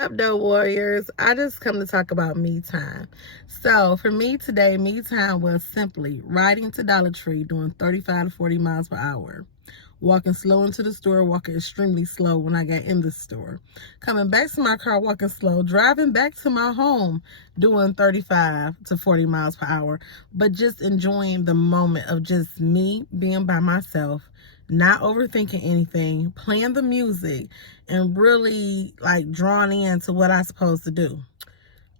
Up, though, warriors? I just come to talk about me time. So for me today, me time was simply riding to Dollar Tree doing 35 to 40 miles per hour, walking slow into the store, walking extremely slow when I got in the store, coming back to my car walking slow, driving back to my home doing 35 to 40 miles per hour, but just enjoying the moment of just me being by myself, not overthinking anything, playing the music, and really like drawn into what I'm supposed to do.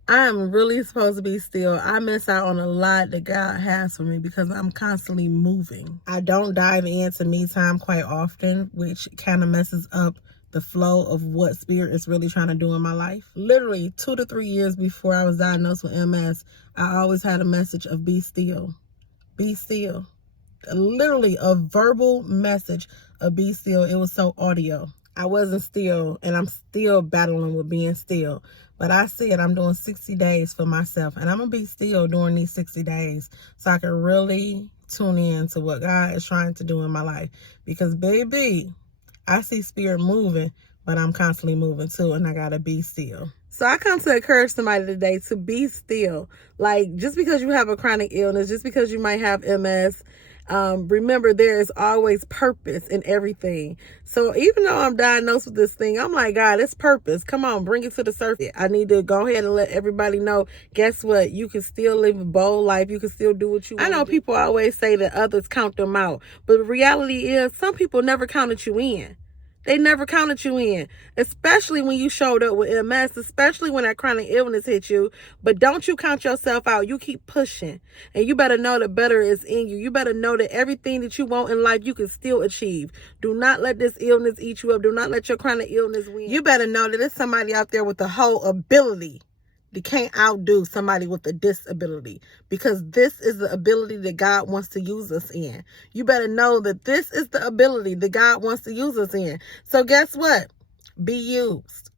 I'm really supposed to be still. I miss out on a lot that God has for me because I'm constantly moving. I don't dive into me time quite often, which kind of messes up the flow of what Spirit is really trying to do in my life. Literally 2 to 3 years before I was diagnosed with MS, I always had a message of be still. Be still. Literally a verbal message of be still. It was so audio. I wasn't still, and I'm still battling with being still. But I said I'm doing 60 days for myself, and I'm going to be still during these 60 days so I can really tune in to what God is trying to do in my life. Because, baby, I see Spirit moving, but I'm constantly moving too, and I got to be still. So I come to encourage somebody today to be still. Like, just because you have a chronic illness, just because you might have MS, remember there is always purpose in everything. So even though I'm diagnosed with this thing, I'm like, God, it's purpose. Come on, bring it to the surface. I need to go ahead and let everybody know, guess what? You can still live a bold life. You can still do what you want. I know people always say that others count them out, but the reality is some people never counted you in. They never counted you in, especially when you showed up with MS, especially when that chronic illness hit you. But don't you count yourself out. You keep pushing. And you better know that better is in you. You better know that everything that you want in life, you can still achieve. Do not let this illness eat you up. Do not let your chronic illness win. You better know that there's somebody out there with the whole ability. They can't outdo somebody with a disability, because this is the ability that God wants to use us in. You better know that this is the ability that God wants to use us in. So guess what? Be used.